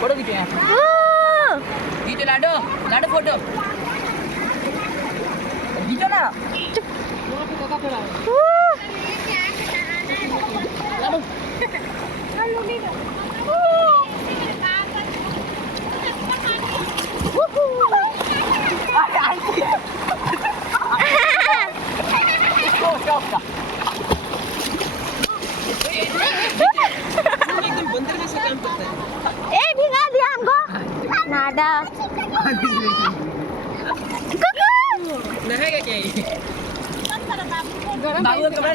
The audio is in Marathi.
फोटो खींचो यहाँ खींचो लाडो लाडो फोटो खींचो ना लाडो एकदम बंदर जैसा काम करता है। ए भिगा दिया हमको नाडा नहाएगा क्या ये? बाबू का कपड़ा